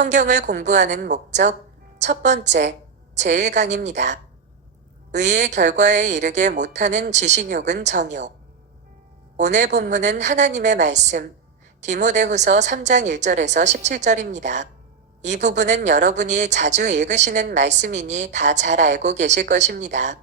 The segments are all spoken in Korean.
성경을 공부하는 목적, 첫 번째, 제1강입니다. 의의 결과에 이르게 못하는 지식욕은 정욕. 오늘 본문은 하나님의 말씀, 디모데후서 3장 1절에서 17절입니다. 이 부분은 여러분이 자주 읽으시는 말씀이니 다 잘 알고 계실 것입니다.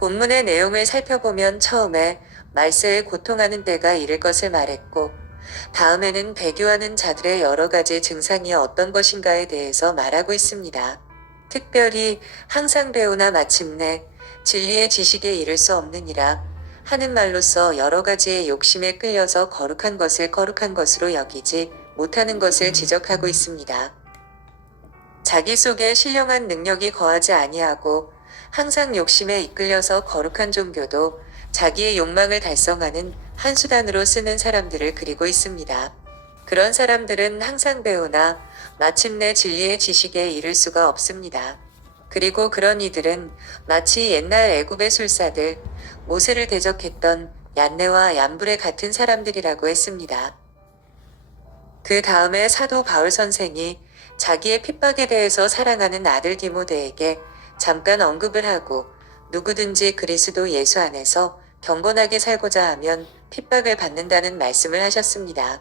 본문의 내용을 살펴보면 처음에 말세에 고통하는 때가 이를 것을 말했고, 다음에는 배교하는 자들의 여러 가지 증상이 어떤 것인가에 대해서 말하고 있습니다. 특별히 항상 배우나 마침내 진리의 지식에 이를 수 없느니라 하는 말로써 여러 가지의 욕심에 끌려서 거룩한 것을 거룩한 것으로 여기지 못하는 것을 지적하고 있습니다. 자기 속에 신령한 능력이 거하지 아니하고 항상 욕심에 이끌려서 거룩한 종교도 자기의 욕망을 달성하는 한 수단으로 쓰는 사람들을 그리고 있습니다. 그런 사람들은 항상 배우나 마침내 진리의 지식에 이를 수가 없습니다. 그리고 그런 이들은 마치 옛날 애굽의 술사들, 모세를 대적했던 얀네와 얀불에 같은 사람들이라고 했습니다. 그 다음에 사도 바울 선생이 자기의 핍박에 대해서 사랑하는 아들 디모데에게 잠깐 언급을 하고 누구든지 그리스도 예수 안에서 경건하게 살고자 하면 핍박을 받는다는 말씀을 하셨습니다.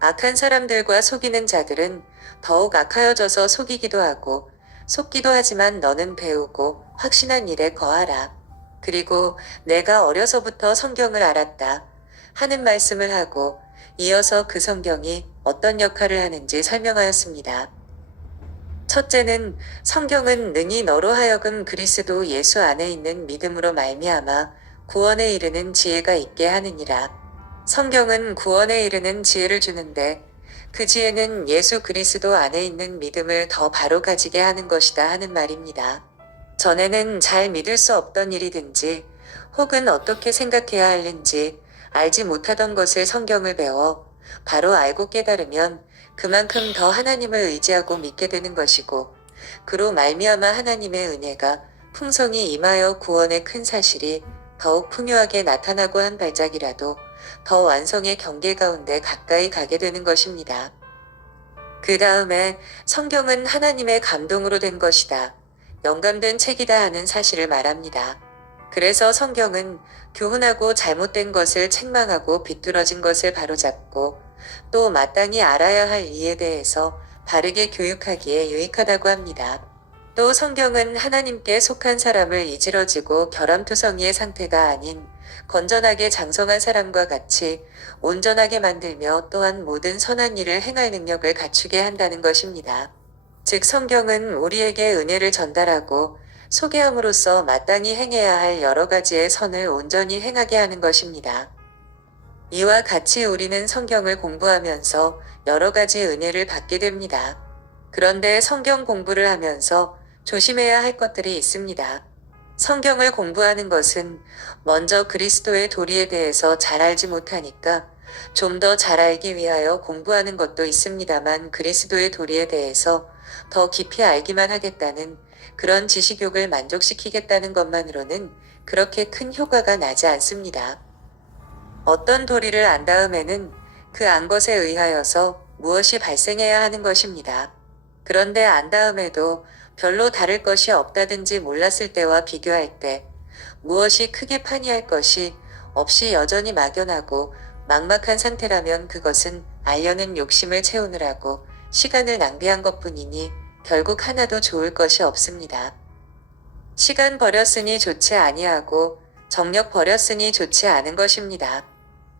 악한 사람들과 속이는 자들은 더욱 악하여져서 속이기도 하고 속기도 하지만 너는 배우고 확신한 일에 거하라. 그리고 내가 어려서부터 성경을 알았다 하는 말씀을 하고 이어서 그 성경이 어떤 역할을 하는지 설명하였습니다. 첫째는 성경은 능히 너로 하여금 그리스도 예수 안에 있는 믿음으로 말미암아 구원에 이르는 지혜가 있게 하느니라. 성경은 구원에 이르는 지혜를 주는데 그 지혜는 예수 그리스도 안에 있는 믿음을 더 바로 가지게 하는 것이다 하는 말입니다. 전에는 잘 믿을 수 없던 일이든지 혹은 어떻게 생각해야 하는지 알지 못하던 것을 성경을 배워 바로 알고 깨달으면 그만큼 더 하나님을 의지하고 믿게 되는 것이고 그로 말미암아 하나님의 은혜가 풍성히 임하여 구원의 큰 사실이 더욱 풍요하게 나타나고 한 발짝이라도 더 완성의 경계 가운데 가까이 가게 되는 것입니다. 그 다음에 성경은 하나님의 감동으로 된 것이다. 영감된 책이다 하는 사실을 말합니다. 그래서 성경은 교훈하고 잘못된 것을 책망하고 비뚤어진 것을 바로잡고 또 마땅히 알아야 할 이에 대해서 바르게 교육하기에 유익하다고 합니다. 또 성경은 하나님께 속한 사람을 이지러지고 결함투성이의 상태가 아닌 건전하게 장성한 사람과 같이 온전하게 만들며 또한 모든 선한 일을 행할 능력을 갖추게 한다는 것입니다. 즉 성경은 우리에게 은혜를 전달하고 소개함으로써 마땅히 행해야 할 여러 가지의 선을 온전히 행하게 하는 것입니다. 이와 같이 우리는 성경을 공부하면서 여러 가지 은혜를 받게 됩니다. 그런데 성경 공부를 하면서 조심해야 할 것들이 있습니다. 성경을 공부하는 것은 먼저 그리스도의 도리에 대해서 잘 알지 못하니까 좀 더 잘 알기 위하여 공부하는 것도 있습니다만 그리스도의 도리에 대해서 더 깊이 알기만 하겠다는 그런 지식욕을 만족시키겠다는 것만으로는 그렇게 큰 효과가 나지 않습니다. 어떤 도리를 안 다음에는 그 안 것에 의하여서 무엇이 발생해야 하는 것입니다. 그런데 안 다음에도 별로 다를 것이 없다든지 몰랐을 때와 비교할 때 무엇이 크게 판이할 것이 없이 여전히 막연하고 막막한 상태라면 그것은 알려는 욕심을 채우느라고 시간을 낭비한 것뿐이니 결국 하나도 좋을 것이 없습니다. 시간 버렸으니 좋지 아니하고 정력 버렸으니 좋지 않은 것입니다.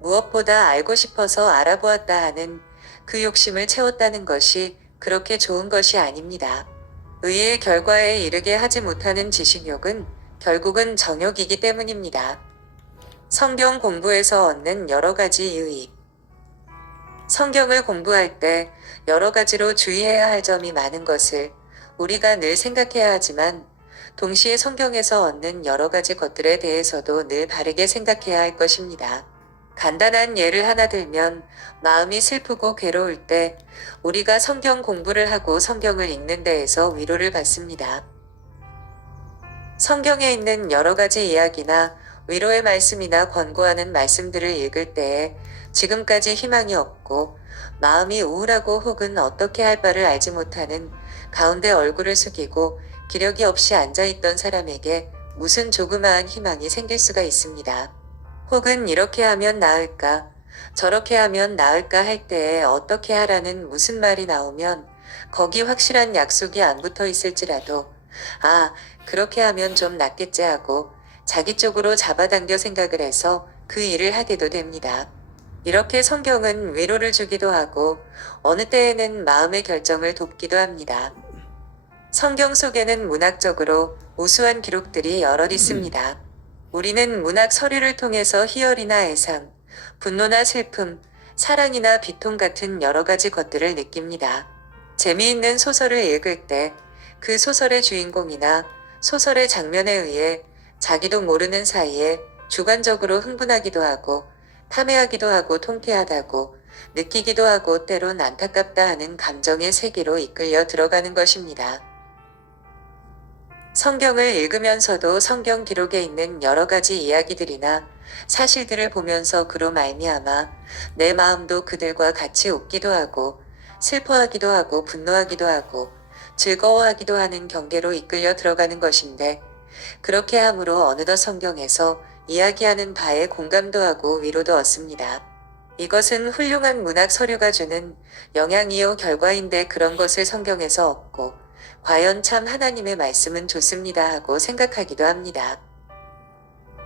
무엇보다 알고 싶어서 알아보았다 하는 그 욕심을 채웠다는 것이 그렇게 좋은 것이 아닙니다. 의의 결과에 이르게 하지 못하는 지식욕은 결국은 정욕이기 때문입니다. 성경 공부에서 얻는 여러 가지 유익. 성경을 공부할 때 여러 가지로 주의해야 할 점이 많은 것을 우리가 늘 생각해야 하지만 동시에 성경에서 얻는 여러 가지 것들에 대해서도 늘 바르게 생각해야 할 것입니다. 간단한 예를 하나 들면 마음이 슬프고 괴로울 때 우리가 성경 공부를 하고 성경을 읽는 데에서 위로를 받습니다. 성경에 있는 여러 가지 이야기나 위로의 말씀이나 권고하는 말씀들을 읽을 때에 지금까지 희망이 없고 없고 마음이 우울하고 혹은 어떻게 할 바를 알지 못하는 가운데 얼굴을 숙이고 기력이 없이 앉아있던 사람에게 무슨 조그마한 희망이 생길 수가 있습니다. 혹은 이렇게 하면 나을까, 저렇게 하면 나을까 할 때에 어떻게 하라는 무슨 말이 나오면 거기 확실한 약속이 안 붙어 있을지라도 아, 그렇게 하면 좀 낫겠지 하고 자기 쪽으로 잡아당겨 생각을 해서 그 일을 하게도 됩니다. 이렇게 성경은 위로를 주기도 하고 어느 때에는 마음의 결정을 돕기도 합니다. 성경 속에는 문학적으로 우수한 기록들이 여럿 있습니다. 우리는 문학 서류를 통해서 희열이나 애상, 분노나 슬픔, 사랑이나 비통 같은 여러 가지 것들을 느낍니다. 재미있는 소설을 읽을 때 그 소설의 주인공이나 소설의 장면에 의해 자기도 모르는 사이에 주관적으로 흥분하기도 하고 탐해하기도 하고 통쾌하다고 느끼기도 하고 때론 안타깝다 하는 감정의 세계로 이끌려 들어가는 것입니다. 성경을 읽으면서도 성경 기록에 있는 여러 가지 이야기들이나 사실들을 보면서 그로 말미암아 내 마음도 그들과 같이 웃기도 하고 슬퍼하기도 하고 분노하기도 하고 즐거워하기도 하는 경계로 이끌려 들어가는 것인데 그렇게 함으로 어느덧 성경에서 이야기하는 바에 공감도 하고 위로도 얻습니다. 이것은 훌륭한 문학 서류가 주는 영향이요 결과인데 그런 것을 성경에서 얻고 과연 참 하나님의 말씀은 좋습니다 하고 생각하기도 합니다.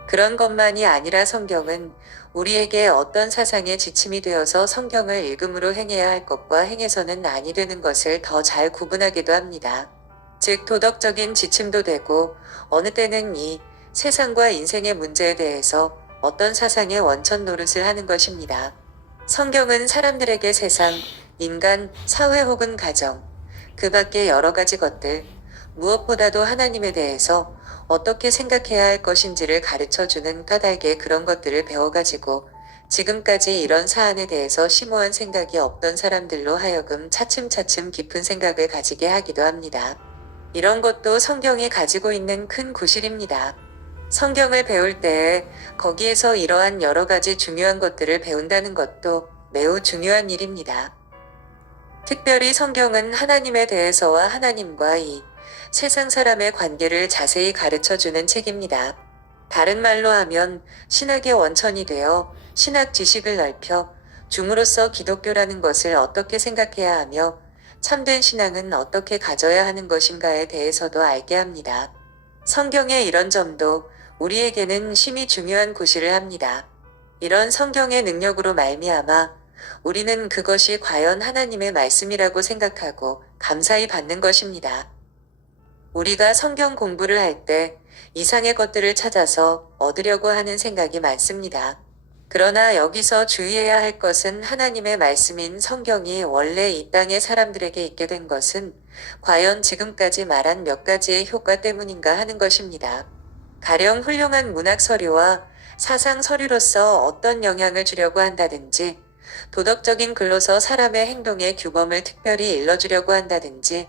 그런 것만이 아니라 성경은 우리에게 어떤 사상의 지침이 되어서 성경을 읽음으로 행해야 할 것과 행해서는 아니 되는 것을 더 잘 구분하기도 합니다. 즉 도덕적인 지침도 되고 어느 때는 이 세상과 인생의 문제에 대해서 어떤 사상의 원천 노릇을 하는 것입니다. 성경은 사람들에게 세상, 인간, 사회 혹은 가정, 그 밖의 여러 가지 것들, 무엇보다도 하나님에 대해서 어떻게 생각해야 할 것인지를 가르쳐주는 까닭에 그런 것들을 배워가지고 지금까지 이런 사안에 대해서 심오한 생각이 없던 사람들로 하여금 차츰차츰 깊은 생각을 가지게 하기도 합니다. 이런 것도 성경이 가지고 있는 큰 구실입니다. 성경을 배울 때에 거기에서 이러한 여러 가지 중요한 것들을 배운다는 것도 매우 중요한 일입니다. 특별히 성경은 하나님에 대해서와 하나님과 이 세상 사람의 관계를 자세히 가르쳐주는 책입니다. 다른 말로 하면 신학의 원천이 되어 신학 지식을 넓혀 줌으로써 기독교라는 것을 어떻게 생각해야 하며 참된 신앙은 어떻게 가져야 하는 것인가에 대해서도 알게 합니다. 성경의 이런 점도 우리에게는 심히 중요한 구실을 합니다. 이런 성경의 능력으로 말미암아 우리는 그것이 과연 하나님의 말씀이라고 생각하고 감사히 받는 것입니다. 우리가 성경 공부를 할 때 이상의 것들을 찾아서 얻으려고 하는 생각이 많습니다. 그러나 여기서 주의해야 할 것은 하나님의 말씀인 성경이 원래 이 땅의 사람들에게 있게 된 것은 과연 지금까지 말한 몇 가지의 효과 때문인가 하는 것입니다. 가령 훌륭한 문학 서류와 사상 서류로서 어떤 영향을 주려고 한다든지 도덕적인 글로서 사람의 행동의 규범을 특별히 일러주려고 한다든지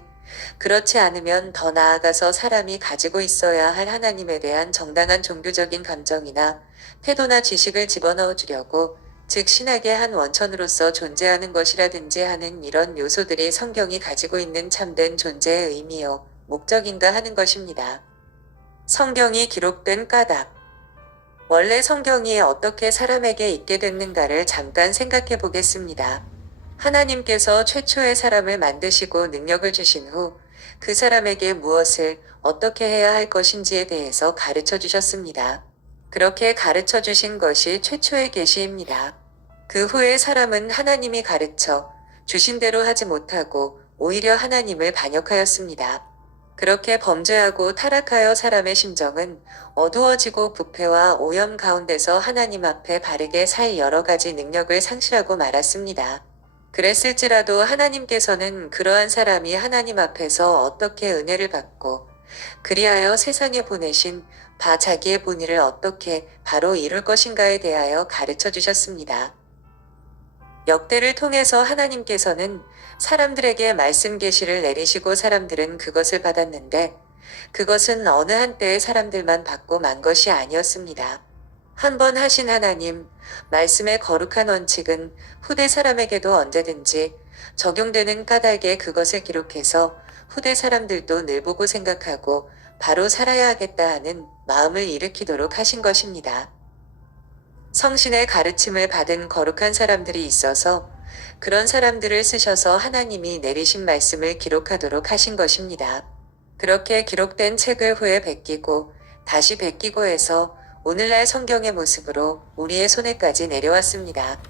그렇지 않으면 더 나아가서 사람이 가지고 있어야 할 하나님에 대한 정당한 종교적인 감정이나 태도나 지식을 집어넣어 주려고 즉 신학의 한 원천으로서 존재하는 것이라든지 하는 이런 요소들이 성경이 가지고 있는 참된 존재의 의미요 목적인가 하는 것입니다. 성경이 기록된 까닭. 원래 성경이 어떻게 사람에게 있게 됐는가를 잠깐 생각해 보겠습니다. 하나님께서 최초의 사람을 만드시고 능력을 주신 후 그 사람에게 무엇을 어떻게 해야 할 것인지에 대해서 가르쳐 주셨습니다. 그렇게 가르쳐 주신 것이 최초의 계시입니다. 그 후에 사람은 하나님이 가르쳐 주신 대로 하지 못하고 오히려 하나님을 반역하였습니다. 그렇게 범죄하고 타락하여 사람의 심정은 어두워지고 부패와 오염 가운데서 하나님 앞에 바르게 살 여러 가지 능력을 상실하고 말았습니다. 그랬을지라도 하나님께서는 그러한 사람이 하나님 앞에서 어떻게 은혜를 받고 그리하여 세상에 보내신 바 자기의 본의를 어떻게 바로 이룰 것인가에 대하여 가르쳐 주셨습니다. 역대를 통해서 하나님께서는 사람들에게 말씀 계시를 내리시고 사람들은 그것을 받았는데 그것은 어느 한때의 사람들만 받고 만 것이 아니었습니다. 한 번 하신 하나님, 말씀의 거룩한 원칙은 후대 사람에게도 언제든지 적용되는 까닭에 그것을 기록해서 후대 사람들도 늘 보고 생각하고 바로 살아야 하겠다 하는 마음을 일으키도록 하신 것입니다. 성신의 가르침을 받은 거룩한 사람들이 있어서 그런 사람들을 쓰셔서 하나님이 내리신 말씀을 기록하도록 하신 것입니다. 그렇게 기록된 책을 후에 베끼고 다시 베끼고 해서 오늘날 성경의 모습으로 우리의 손에까지 내려왔습니다.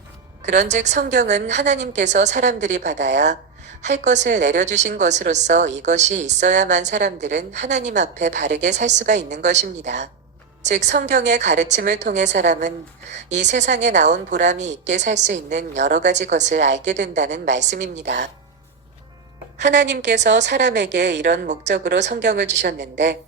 그런즉 성경은 하나님께서 사람들이 받아야 할 것을 내려주신 것으로서 이것이 있어야만 사람들은 하나님 앞에 바르게 살 수가 있는 것입니다. 즉 성경의 가르침을 통해 사람은 이 세상에 나온 보람이 있게 살 수 있는 여러 가지 것을 알게 된다는 말씀입니다. 하나님께서 사람에게 이런 목적으로 성경을 주셨는데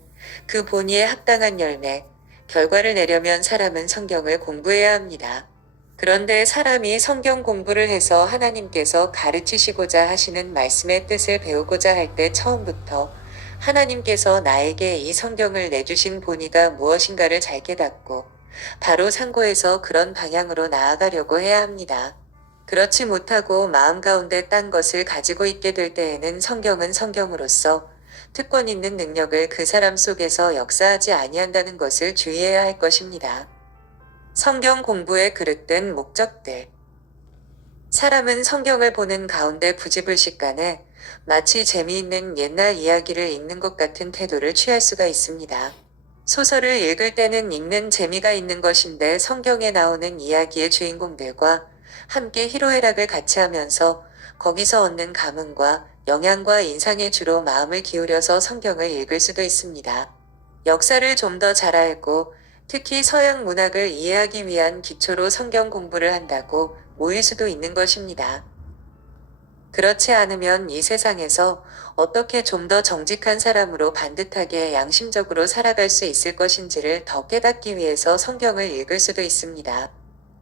그 본의에 합당한 열매, 결과를 내려면 사람은 성경을 공부해야 합니다. 그런데 사람이 성경 공부를 해서 하나님께서 가르치시고자 하시는 말씀의 뜻을 배우고자 할 때 처음부터 하나님께서 나에게 이 성경을 내주신 본의가 무엇인가를 잘 깨닫고 바로 상고해서 그런 방향으로 나아가려고 해야 합니다. 그렇지 못하고 마음 가운데 딴 것을 가지고 있게 될 때에는 성경은 성경으로서 특권 있는 능력을 그 사람 속에서 역사하지 아니한다는 것을 주의해야 할 것입니다. 성경 공부에 그릇된 목적들. 사람은 성경을 보는 가운데 부지불식간에 마치 재미있는 옛날 이야기를 읽는 것 같은 태도를 취할 수가 있습니다. 소설을 읽을 때는 읽는 재미가 있는 것인데 성경에 나오는 이야기의 주인공들과 함께 희로애락을 같이 하면서 거기서 얻는 감흥과 영향과 인상에 주로 마음을 기울여서 성경을 읽을 수도 있습니다. 역사를 좀 더 잘 알고 특히 서양 문학을 이해하기 위한 기초로 성경 공부를 한다고 모일 수도 있는 것입니다. 그렇지 않으면 이 세상에서 어떻게 좀 더 정직한 사람으로 반듯하게 양심적으로 살아갈 수 있을 것인지를 더 깨닫기 위해서 성경을 읽을 수도 있습니다.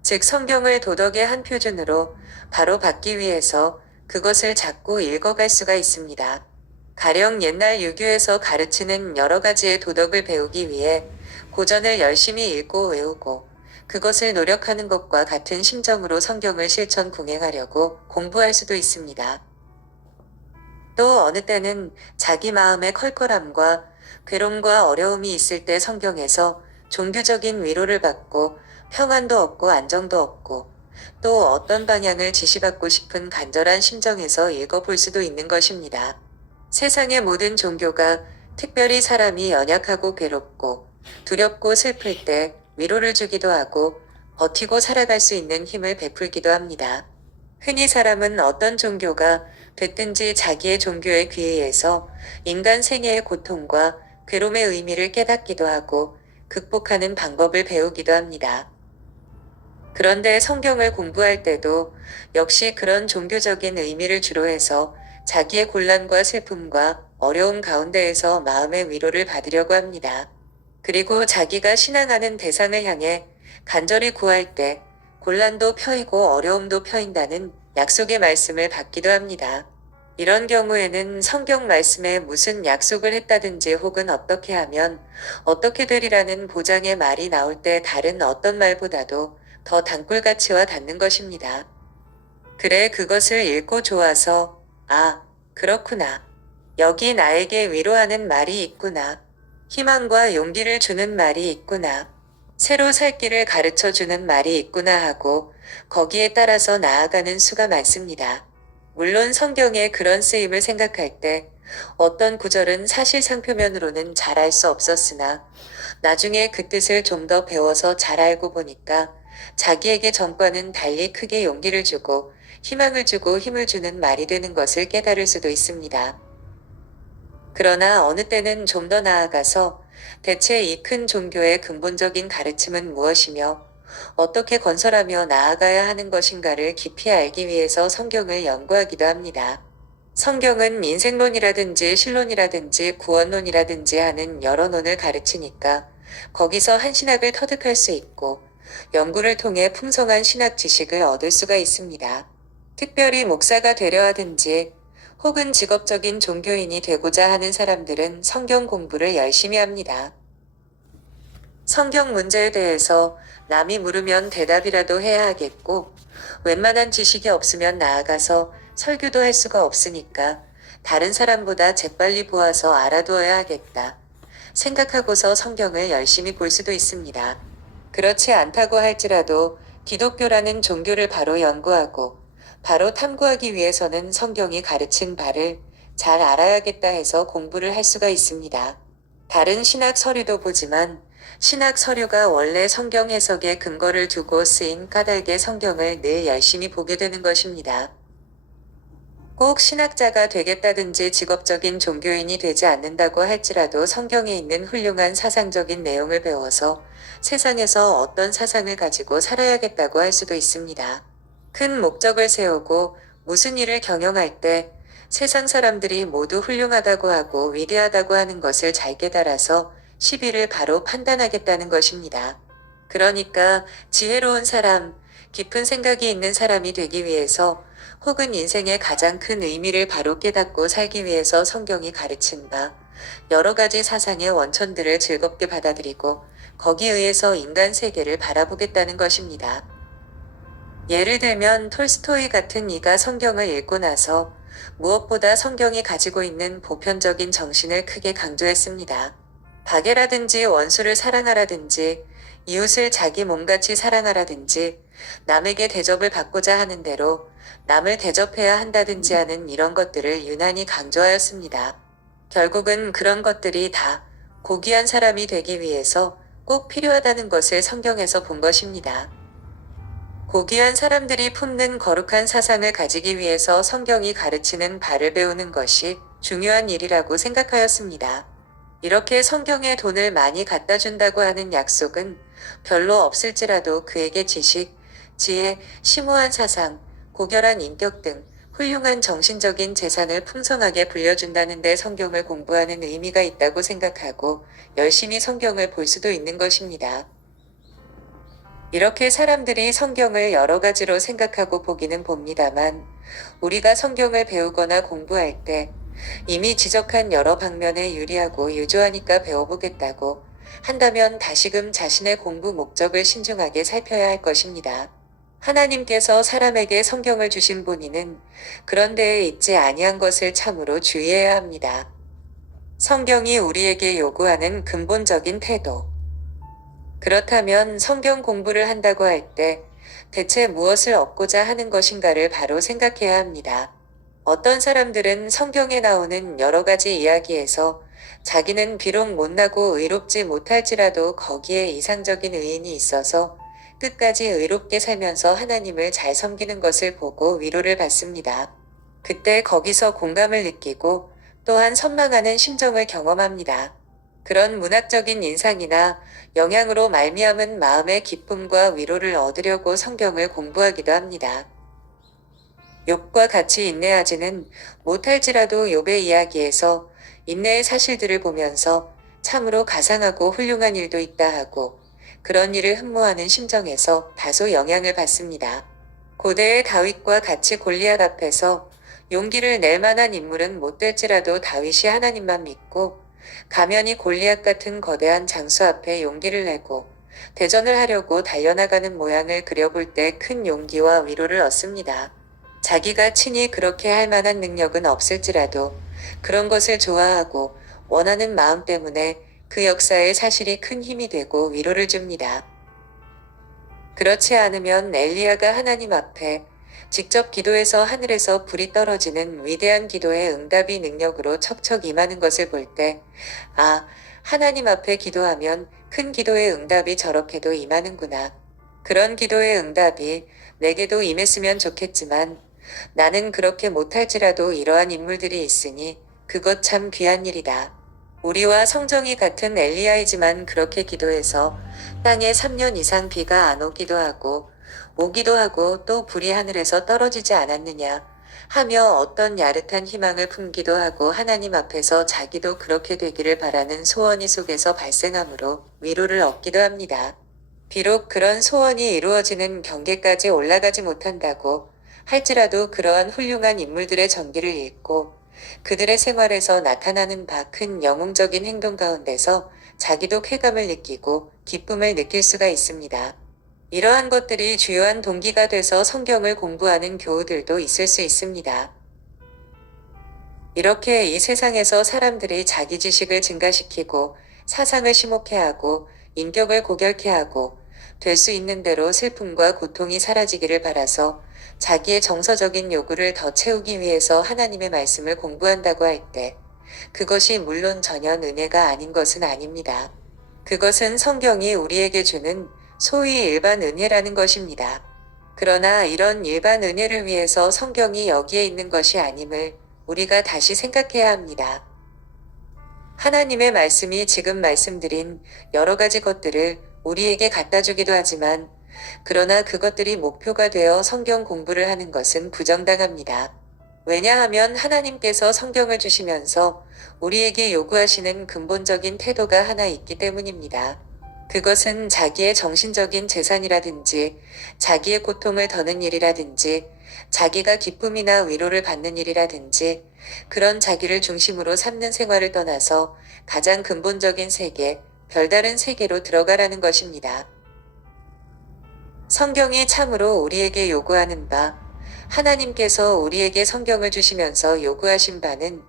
즉 성경을 도덕의 한 표준으로 바로 받기 위해서 그것을 자꾸 읽어갈 수가 있습니다. 가령 옛날 유교에서 가르치는 여러 가지의 도덕을 배우기 위해 고전을 열심히 읽고 외우고 그것을 노력하는 것과 같은 심정으로 성경을 실천 궁행하려고 공부할 수도 있습니다. 또 어느 때는 자기 마음의 컬컬함과 괴로움과 어려움이 있을 때 성경에서 종교적인 위로를 받고 평안도 얻고 안정도 얻고 또 어떤 방향을 지시받고 싶은 간절한 심정에서 읽어볼 수도 있는 것입니다. 세상의 모든 종교가 특별히 사람이 연약하고 괴롭고 두렵고 슬플 때 위로를 주기도 하고 버티고 살아갈 수 있는 힘을 베풀기도 합니다. 흔히 사람은 어떤 종교가 됐든지 자기의 종교에 귀의해서 인간 생애의 고통과 괴로움의 의미를 깨닫기도 하고 극복하는 방법을 배우기도 합니다. 그런데 성경을 공부할 때도 역시 그런 종교적인 의미를 주로 해서 자기의 곤란과 슬픔과 어려움 가운데에서 마음의 위로를 받으려고 합니다. 그리고 자기가 신앙하는 대상을 향해 간절히 구할 때 곤란도 펴이고 어려움도 펴인다는 약속의 말씀을 받기도 합니다. 이런 경우에는 성경 말씀에 무슨 약속을 했다든지 혹은 어떻게 하면 어떻게 되리라는 보장의 말이 나올 때 다른 어떤 말보다도 더 단꿀같이와 닿는 것입니다. 그래 그것을 읽고 좋아서 아, 그렇구나. 여기 나에게 위로하는 말이 있구나. 희망과 용기를 주는 말이 있구나. 새로 살 길을 가르쳐 주는 말이 있구나 하고 거기에 따라서 나아가는 수가 많습니다. 물론 성경의 그런 쓰임을 생각할 때 어떤 구절은 사실상 표면으로는 잘 알 수 없었으나 나중에 그 뜻을 좀 더 배워서 잘 알고 보니까 자기에게 전과는 달리 크게 용기를 주고 희망을 주고 힘을 주는 말이 되는 것을 깨달을 수도 있습니다. 그러나 어느 때는 좀 더 나아가서 대체 이 큰 종교의 근본적인 가르침은 무엇이며 어떻게 건설하며 나아가야 하는 것인가를 깊이 알기 위해서 성경을 연구하기도 합니다. 성경은 인생론이라든지 신론이라든지 구원론이라든지 하는 여러 논을 가르치니까 거기서 한 신학을 터득할 수 있고 연구를 통해 풍성한 신학 지식을 얻을 수가 있습니다. 특별히 목사가 되려 하든지 혹은 직업적인 종교인이 되고자 하는 사람들은 성경 공부를 열심히 합니다. 성경 문제에 대해서 남이 물으면 대답이라도 해야 하겠고, 웬만한 지식이 없으면 나아가서 설교도 할 수가 없으니까 다른 사람보다 재빨리 보아서 알아두어야 하겠다 생각하고서 성경을 열심히 볼 수도 있습니다. 그렇지 않다고 할지라도 기독교라는 종교를 바로 연구하고 바로 탐구하기 위해서는 성경이 가르친 바를 잘 알아야겠다 해서 공부를 할 수가 있습니다. 다른 신학 서류도 보지만 신학 서류가 원래 성경 해석에 근거를 두고 쓰인 까닭의 성경을 늘 열심히 보게 되는 것입니다. 꼭 신학자가 되겠다든지 직업적인 종교인이 되지 않는다고 할지라도 성경에 있는 훌륭한 사상적인 내용을 배워서 세상에서 어떤 사상을 가지고 살아야겠다고 할 수도 있습니다. 큰 목적을 세우고 무슨 일을 경영할 때 세상 사람들이 모두 훌륭하다고 하고 위대하다고 하는 것을 잘 깨달아서 시비를 바로 판단하겠다는 것입니다. 그러니까 지혜로운 사람, 깊은 생각이 있는 사람이 되기 위해서 혹은 인생의 가장 큰 의미를 바로 깨닫고 살기 위해서 성경이 가르친 바 여러 가지 사상의 원천들을 즐겁게 받아들이고 거기에 의해서 인간 세계를 바라보겠다는 것입니다. 예를 들면 톨스토이 같은 이가 성경을 읽고 나서 무엇보다 성경이 가지고 있는 보편적인 정신을 크게 강조했습니다. 박애라든지 원수를 사랑하라든지 이웃을 자기 몸같이 사랑하라든지 남에게 대접을 받고자 하는 대로 남을 대접해야 한다든지 하는 이런 것들을 유난히 강조하였습니다. 결국은 그런 것들이 다 고귀한 사람이 되기 위해서 꼭 필요하다는 것을 성경에서 본 것입니다. 고귀한 사람들이 품는 거룩한 사상을 가지기 위해서 성경이 가르치는 바를 배우는 것이 중요한 일이라고 생각하였습니다. 이렇게 성경에 돈을 많이 갖다 준다고 하는 약속은 별로 없을지라도 그에게 지식, 지혜, 심오한 사상, 고결한 인격 등 훌륭한 정신적인 재산을 풍성하게 불려준다는 데 성경을 공부하는 의미가 있다고 생각하고 열심히 성경을 볼 수도 있는 것입니다. 이렇게 사람들이 성경을 여러 가지로 생각하고 보기는 봅니다만 우리가 성경을 배우거나 공부할 때 이미 지적한 여러 방면에 유리하고 유조하니까 배워보겠다고 한다면 다시금 자신의 공부 목적을 신중하게 살펴야 할 것입니다. 하나님께서 사람에게 성경을 주신 본인은 그런 데에 있지 아니한 것을 참으로 주의해야 합니다. 성경이 우리에게 요구하는 근본적인 태도. 그렇다면 성경 공부를 한다고 할 때 대체 무엇을 얻고자 하는 것인가를 바로 생각해야 합니다. 어떤 사람들은 성경에 나오는 여러 가지 이야기에서 자기는 비록 못나고 의롭지 못할지라도 거기에 이상적인 의인이 있어서 끝까지 의롭게 살면서 하나님을 잘 섬기는 것을 보고 위로를 받습니다. 그때 거기서 공감을 느끼고 또한 선망하는 심정을 경험합니다. 그런 문학적인 인상이나 영향으로 말미암은 마음의 기쁨과 위로를 얻으려고 성경을 공부하기도 합니다. 욥과 같이 인내하지는 못할지라도 욥의 이야기에서 인내의 사실들을 보면서 참으로 가상하고 훌륭한 일도 있다 하고 그런 일을 흠모하는 심정에서 다소 영향을 받습니다. 고대의 다윗과 같이 골리앗 앞에서 용기를 낼 만한 인물은 못 될지라도 다윗이 하나님만 믿고 가면이 골리앗 같은 거대한 장수 앞에 용기를 내고 대전을 하려고 달려나가는 모양을 그려볼 때 큰 용기와 위로를 얻습니다. 자기가 친히 그렇게 할 만한 능력은 없을지라도 그런 것을 좋아하고 원하는 마음 때문에 그 역사의 사실이 큰 힘이 되고 위로를 줍니다. 그렇지 않으면 엘리야가 하나님 앞에 직접 기도해서 하늘에서 불이 떨어지는 위대한 기도의 응답이 능력으로 척척 임하는 것을 볼 때, 아, 하나님 앞에 기도하면 큰 기도의 응답이 저렇게도 임하는구나. 그런 기도의 응답이 내게도 임했으면 좋겠지만 나는 그렇게 못할지라도 이러한 인물들이 있으니 그것 참 귀한 일이다. 우리와 성정이 같은 엘리야이지만 그렇게 기도해서 땅에 3년 이상 비가 안 오기도 하고 또 불이 하늘에서 떨어지지 않았느냐 하며 어떤 야릇한 희망을 품기도 하고 하나님 앞에서 자기도 그렇게 되기를 바라는 소원이 속에서 발생하므로 위로를 얻기도 합니다. 비록 그런 소원이 이루어지는 경계까지 올라가지 못한다고 할지라도 그러한 훌륭한 인물들의 전기를 읽고 그들의 생활에서 나타나는 바 큰 영웅적인 행동 가운데서 자기도 쾌감을 느끼고 기쁨을 느낄 수가 있습니다. 이러한 것들이 주요한 동기가 돼서 성경을 공부하는 교우들도 있을 수 있습니다. 이렇게 이 세상에서 사람들이 자기 지식을 증가시키고 사상을 심오케 하고 인격을 고결케 하고 될 수 있는 대로 슬픔과 고통이 사라지기를 바라서 자기의 정서적인 요구를 더 채우기 위해서 하나님의 말씀을 공부한다고 할 때 그것이 물론 전혀 은혜가 아닌 것은 아닙니다. 그것은 성경이 우리에게 주는 소위 일반 은혜라는 것입니다. 그러나 이런 일반 은혜를 위해서 성경이 여기에 있는 것이 아님을 우리가 다시 생각해야 합니다. 하나님의 말씀이 지금 말씀드린 여러 가지 것들을 우리에게 갖다 주기도 하지만 그러나 그것들이 목표가 되어 성경 공부를 하는 것은 부정당합니다. 왜냐하면 하나님께서 성경을 주시면서 우리에게 요구하시는 근본적인 태도가 하나 있기 때문입니다. 그것은 자기의 정신적인 재산이라든지 자기의 고통을 더는 일이라든지 자기가 기쁨이나 위로를 받는 일이라든지 그런 자기를 중심으로 삼는 생활을 떠나서 가장 근본적인 세계, 별다른 세계로 들어가라는 것입니다. 성경이 참으로 우리에게 요구하는 바, 하나님께서 우리에게 성경을 주시면서 요구하신 바는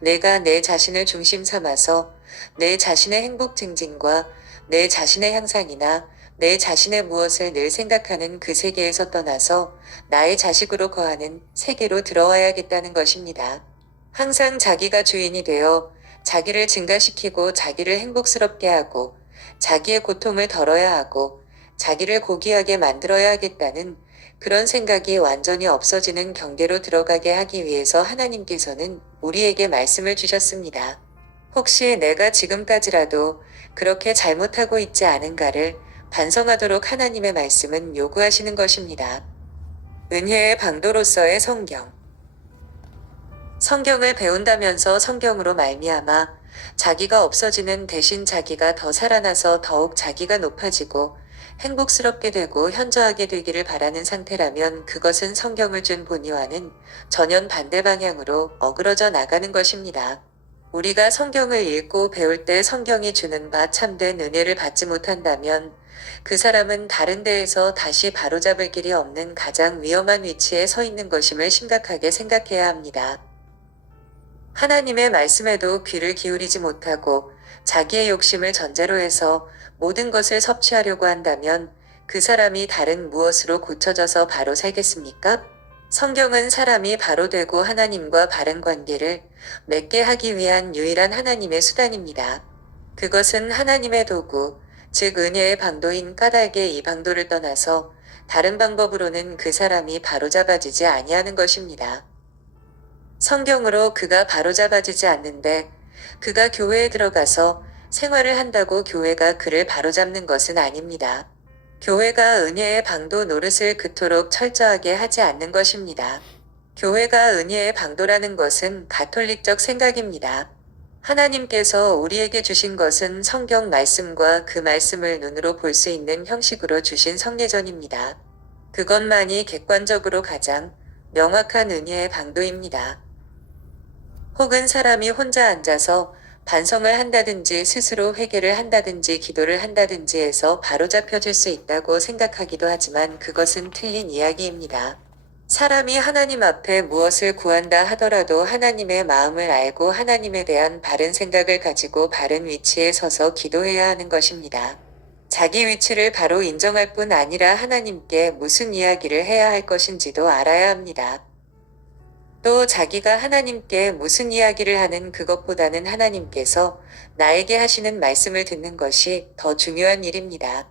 내가 내 자신을 중심 삼아서 내 자신의 행복 증진과 내 자신의 향상이나 내 자신의 무엇을 늘 생각하는 그 세계에서 떠나서 나의 자식으로 거하는 세계로 들어와야겠다는 것입니다. 항상 자기가 주인이 되어 자기를 증가시키고 자기를 행복스럽게 하고 자기의 고통을 덜어야 하고 자기를 고귀하게 만들어야 하겠다는 그런 생각이 완전히 없어지는 경계로 들어가게 하기 위해서 하나님께서는 우리에게 말씀을 주셨습니다. 혹시 내가 지금까지라도 그렇게 잘못하고 있지 않은가를 반성하도록 하나님의 말씀은 요구하시는 것입니다. 은혜의 방도로서의 성경. 성경을 배운다면서 성경으로 말미암아 자기가 없어지는 대신 자기가 더 살아나서 더욱 자기가 높아지고 행복스럽게 되고 현저하게 되기를 바라는 상태라면 그것은 성경을 준 본의와는 전혀 반대 방향으로 어그러져 나가는 것입니다. 우리가 성경을 읽고 배울 때 성경이 주는 바 참된 은혜를 받지 못한다면 그 사람은 다른 데에서 다시 바로잡을 길이 없는 가장 위험한 위치에 서 있는 것임을 심각하게 생각해야 합니다. 하나님의 말씀에도 귀를 기울이지 못하고 자기의 욕심을 전제로 해서 모든 것을 섭취하려고 한다면 그 사람이 다른 무엇으로 고쳐져서 바로 살겠습니까? 성경은 사람이 바로 되고 하나님과 바른 관계를 맺게 하기 위한 유일한 하나님의 수단입니다. 그것은 하나님의 도구, 즉 은혜의 방도인 까닭의 이 방도를 떠나서 다른 방법으로는 그 사람이 바로잡아지지 아니하는 것입니다. 성경으로 그가 바로잡아지지 않는데 그가 교회에 들어가서 생활을 한다고 교회가 그를 바로잡는 것은 아닙니다. 교회가 은혜의 방도 노릇을 그토록 철저하게 하지 않는 것입니다. 교회가 은혜의 방도라는 것은 가톨릭적 생각입니다. 하나님께서 우리에게 주신 것은 성경 말씀과 그 말씀을 눈으로 볼 수 있는 형식으로 주신 성례전입니다. 그것만이 객관적으로 가장 명확한 은혜의 방도입니다. 혹은 사람이 혼자 앉아서 반성을 한다든지 스스로 회개를 한다든지 기도를 한다든지 해서 바로잡혀질 수 있다고 생각하기도 하지만 그것은 틀린 이야기입니다. 사람이 하나님 앞에 무엇을 구한다 하더라도 하나님의 마음을 알고 하나님에 대한 바른 생각을 가지고 바른 위치에 서서 기도해야 하는 것입니다. 자기 위치를 바로 인정할 뿐 아니라 하나님께 무슨 이야기를 해야 할 것인지도 알아야 합니다. 또 자기가 하나님께 무슨 이야기를 하는 그것보다는 하나님께서 나에게 하시는 말씀을 듣는 것이 더 중요한 일입니다.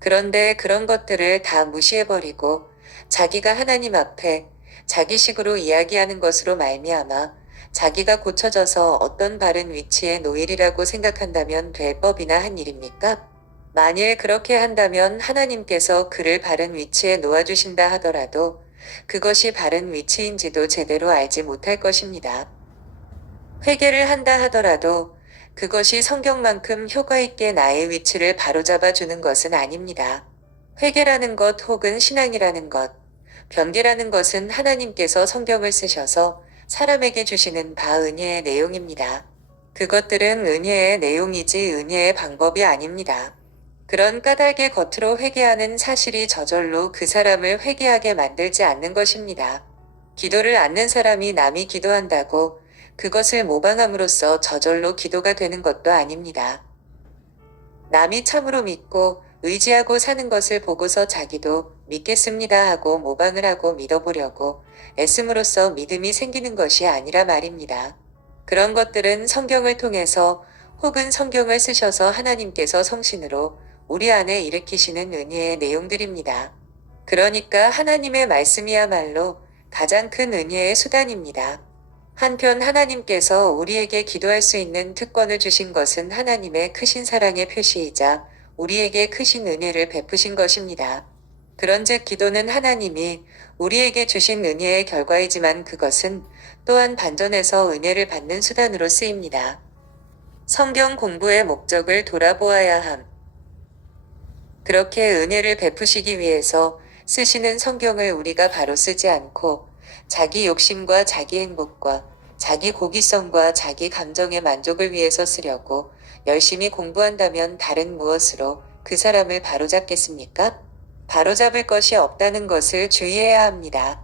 그런데 그런 것들을 다 무시해버리고 자기가 하나님 앞에 자기식으로 이야기하는 것으로 말미암아 자기가 고쳐져서 어떤 바른 위치에 놓이리라고 생각한다면 될 법이나 한 일입니까? 만일 그렇게 한다면 하나님께서 그를 바른 위치에 놓아주신다 하더라도 그것이 바른 위치인지도 제대로 알지 못할 것입니다. 회개를 한다 하더라도 그것이 성경만큼 효과 있게 나의 위치를 바로잡아 주는 것은 아닙니다. 회개라는 것 혹은 신앙이라는 것, 변개라는 것은 하나님께서 성경을 쓰셔서 사람에게 주시는 바 은혜의 내용입니다. 그것들은 은혜의 내용이지 은혜의 방법이 아닙니다. 그런 까닭에 겉으로 회개하는 사실이 저절로 그 사람을 회개하게 만들지 않는 것입니다. 기도를 않는 사람이 남이 기도한다고 그것을 모방함으로써 저절로 기도가 되는 것도 아닙니다. 남이 참으로 믿고 의지하고 사는 것을 보고서 자기도 믿겠습니다 하고 모방을 하고 믿어보려고 애씀으로써 믿음이 생기는 것이 아니라 말입니다. 그런 것들은 성경을 통해서 혹은 성경을 쓰셔서 하나님께서 성신으로 우리 안에 일으키시는 은혜의 내용들입니다. 그러니까 하나님의 말씀이야말로 가장 큰 은혜의 수단입니다. 한편 하나님께서 우리에게 기도할 수 있는 특권을 주신 것은 하나님의 크신 사랑의 표시이자 우리에게 크신 은혜를 베푸신 것입니다. 그런즉 기도는 하나님이 우리에게 주신 은혜의 결과이지만 그것은 또한 반전에서 은혜를 받는 수단으로 쓰입니다. 성경 공부의 목적을 돌아보아야 함. 그렇게 은혜를 베푸시기 위해서 쓰시는 성경을 우리가 바로 쓰지 않고 자기 욕심과 자기 행복과 자기 고기성과 자기 감정의 만족을 위해서 쓰려고 열심히 공부한다면 다른 무엇으로 그 사람을 바로잡겠습니까? 바로잡을 것이 없다는 것을 주의해야 합니다.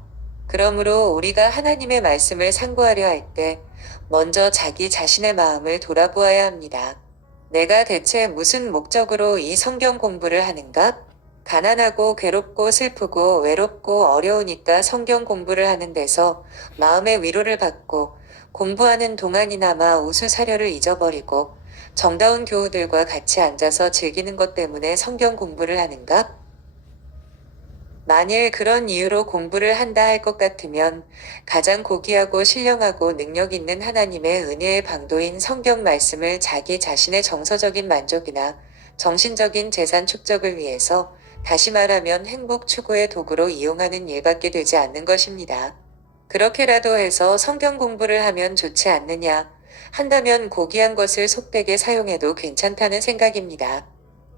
그러므로 우리가 하나님의 말씀을 상고하려 할 때 먼저 자기 자신의 마음을 돌아보아야 합니다. 내가 대체 무슨 목적으로 이 성경 공부를 하는가? 가난하고 괴롭고 슬프고 외롭고 어려우니까 성경 공부를 하는 데서 마음의 위로를 받고 공부하는 동안이나마 우수사려를 잊어버리고 정다운 교우들과 같이 앉아서 즐기는 것 때문에 성경 공부를 하는가? 만일 그런 이유로 공부를 한다 할 것 같으면 가장 고귀하고 신령하고 능력 있는 하나님의 은혜의 방도인 성경 말씀을 자기 자신의 정서적인 만족이나 정신적인 재산 축적을 위해서 다시 말하면 행복 추구의 도구로 이용하는 일밖에 되지 않는 것입니다. 그렇게라도 해서 성경 공부를 하면 좋지 않느냐 한다면 고귀한 것을 속되게 사용해도 괜찮다는 생각입니다.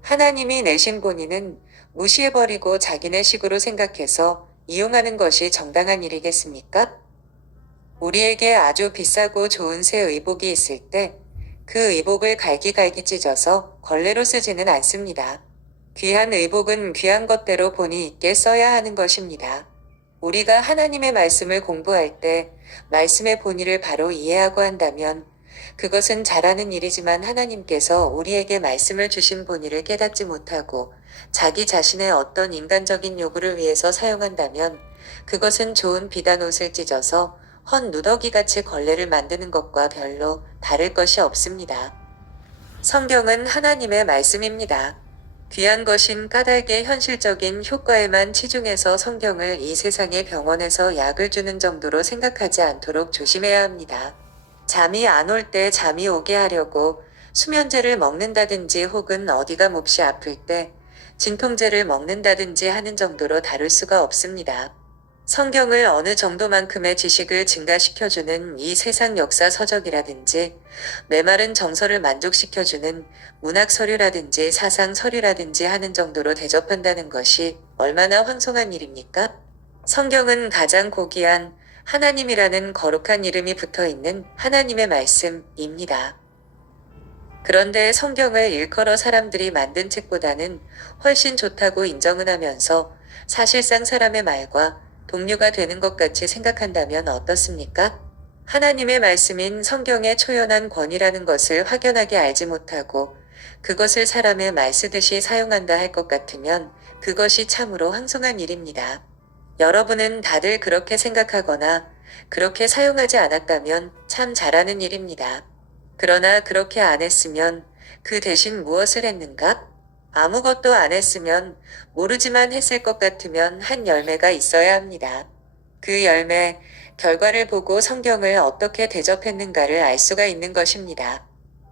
하나님이 내신 본인은 무시해버리고 자기네 식으로 생각해서 이용하는 것이 정당한 일이겠습니까? 우리에게 아주 비싸고 좋은 새 의복이 있을 때 그 의복을 갈기갈기 찢어서 걸레로 쓰지는 않습니다. 귀한 의복은 귀한 것대로 본의 있게 써야 하는 것입니다. 우리가 하나님의 말씀을 공부할 때 말씀의 본의를 바로 이해하고 한다면 그것은 잘하는 일이지만 하나님께서 우리에게 말씀을 주신 본의를 깨닫지 못하고 자기 자신의 어떤 인간적인 요구를 위해서 사용한다면 그것은 좋은 비단 옷을 찢어서 헌 누더기같이 걸레를 만드는 것과 별로 다를 것이 없습니다. 성경은 하나님의 말씀입니다. 귀한 것인 까닭의 현실적인 효과에만 치중해서 성경을 이 세상의 병원에서 약을 주는 정도로 생각하지 않도록 조심해야 합니다. 잠이 안 올 때 잠이 오게 하려고 수면제를 먹는다든지 혹은 어디가 몹시 아플 때 진통제를 먹는다든지 하는 정도로 다룰 수가 없습니다. 성경을 어느 정도만큼의 지식을 증가시켜주는 이 세상 역사 서적이라든지 메마른 정서를 만족시켜주는 문학 서류라든지 사상 서류라든지 하는 정도로 대접한다는 것이 얼마나 황송한 일입니까? 성경은 가장 고귀한 하나님이라는 거룩한 이름이 붙어있는 하나님의 말씀입니다. 그런데 성경을 일컬어 사람들이 만든 책보다는 훨씬 좋다고 인정은 하면서 사실상 사람의 말과 동료가 되는 것 같이 생각한다면 어떻습니까? 하나님의 말씀인 성경의 초연한 권위라는 것을 확연하게 알지 못하고 그것을 사람의 말 쓰듯이 사용한다 할 것 같으면 그것이 참으로 황송한 일입니다. 여러분은 다들 그렇게 생각하거나 그렇게 사용하지 않았다면 참 잘하는 일입니다. 그러나 그렇게 안 했으면 그 대신 무엇을 했는가? 아무것도 안 했으면 모르지만 했을 것 같으면 한 열매가 있어야 합니다. 그 열매, 결과를 보고 성경을 어떻게 대접했는가를 알 수가 있는 것입니다.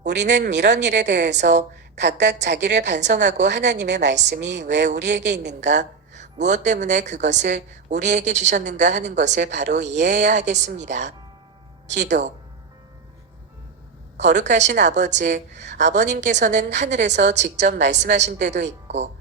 우리는 이런 일에 대해서 각각 자기를 반성하고 하나님의 말씀이 왜 우리에게 있는가, 무엇 때문에 그것을 우리에게 주셨는가 하는 것을 바로 이해해야 하겠습니다. 기도. 거룩하신 아버지, 아버님께서는 하늘에서 직접 말씀하신 때도 있고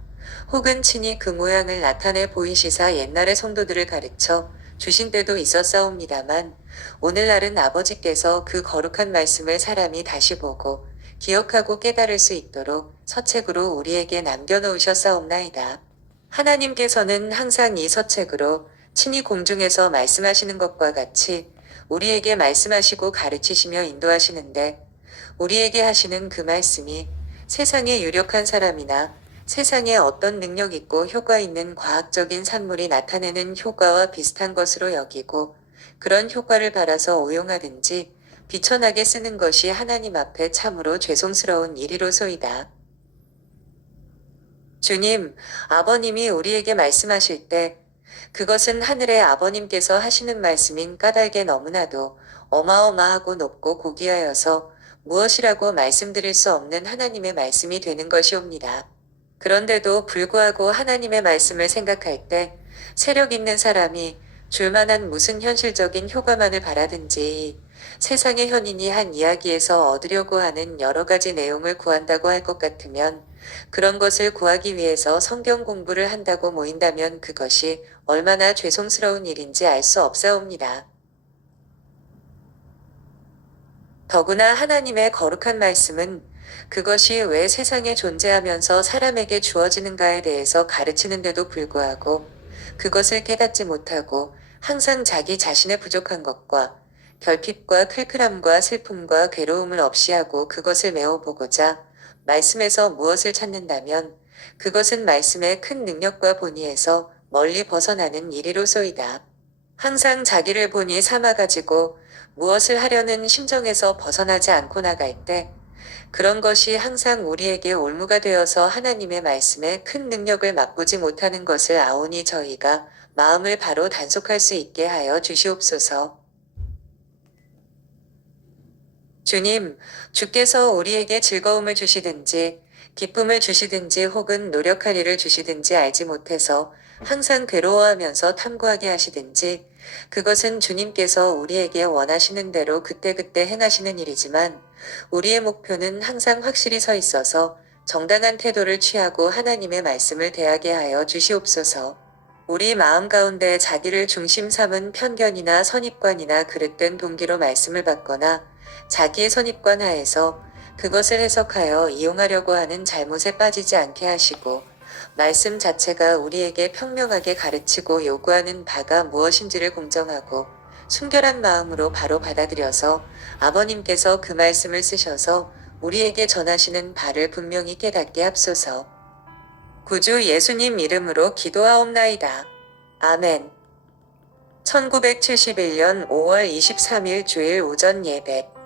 혹은 친히 그 모양을 나타내 보이시사 옛날의 성도들을 가르쳐 주신 때도 있었사옵니다만 오늘날은 아버지께서 그 거룩한 말씀을 사람이 다시 보고 기억하고 깨달을 수 있도록 서책으로 우리에게 남겨놓으셨사옵나이다. 하나님께서는 항상 이 서책으로 친히 공중에서 말씀하시는 것과 같이 우리에게 말씀하시고 가르치시며 인도하시는데 우리에게 하시는 그 말씀이 세상에 유력한 사람이나 세상에 어떤 능력 있고 효과 있는 과학적인 산물이 나타내는 효과와 비슷한 것으로 여기고 그런 효과를 바라서 오용하든지 비천하게 쓰는 것이 하나님 앞에 참으로 죄송스러운 일이로소이다. 주님, 아버님이 우리에게 말씀하실 때 그것은 하늘의 아버님께서 하시는 말씀인 까닭에 너무나도 어마어마하고 높고 고귀하여서 무엇이라고 말씀드릴 수 없는 하나님의 말씀이 되는 것이옵니다. 그런데도 불구하고 하나님의 말씀을 생각할 때 세력 있는 사람이 줄만한 무슨 현실적인 효과만을 바라든지 세상의 현인이 한 이야기에서 얻으려고 하는 여러 가지 내용을 구한다고 할 것 같으면 그런 것을 구하기 위해서 성경 공부를 한다고 모인다면 그것이 얼마나 죄송스러운 일인지 알 수 없사옵니다. 더구나 하나님의 거룩한 말씀은 그것이 왜 세상에 존재하면서 사람에게 주어지는가에 대해서 가르치는데도 불구하고 그것을 깨닫지 못하고 항상 자기 자신의 부족한 것과 결핍과 클클함과 슬픔과 괴로움을 없이 하고 그것을 메워보고자 말씀에서 무엇을 찾는다면 그것은 말씀의 큰 능력과 본의에서 멀리 벗어나는 일이로소이다. 항상 자기를 본이 삼아가지고 무엇을 하려는 심정에서 벗어나지 않고 나갈 때 그런 것이 항상 우리에게 올무가 되어서 하나님의 말씀에 큰 능력을 맛보지 못하는 것을 아오니 저희가 마음을 바로 단속할 수 있게 하여 주시옵소서. 주님, 주께서 우리에게 즐거움을 주시든지 기쁨을 주시든지 혹은 노력할 일을 주시든지 알지 못해서 항상 괴로워하면서 탐구하게 하시든지 그것은 주님께서 우리에게 원하시는 대로 그때그때 행하시는 일이지만 우리의 목표는 항상 확실히 서 있어서 정당한 태도를 취하고 하나님의 말씀을 대하게 하여 주시옵소서. 우리 마음 가운데 자기를 중심 삼은 편견이나 선입관이나 그릇된 동기로 말씀을 받거나 자기의 선입관 하에서 그것을 해석하여 이용하려고 하는 잘못에 빠지지 않게 하시고 말씀 자체가 우리에게 평명하게 가르치고 요구하는 바가 무엇인지를 공정하고 순결한 마음으로 바로 받아들여서 아버님께서 그 말씀을 쓰셔서 우리에게 전하시는 바를 분명히 깨닫게 합소서. 구주 예수님 이름으로 기도하옵나이다. 아멘. 1971년 5월 23일 주일 오전 예배.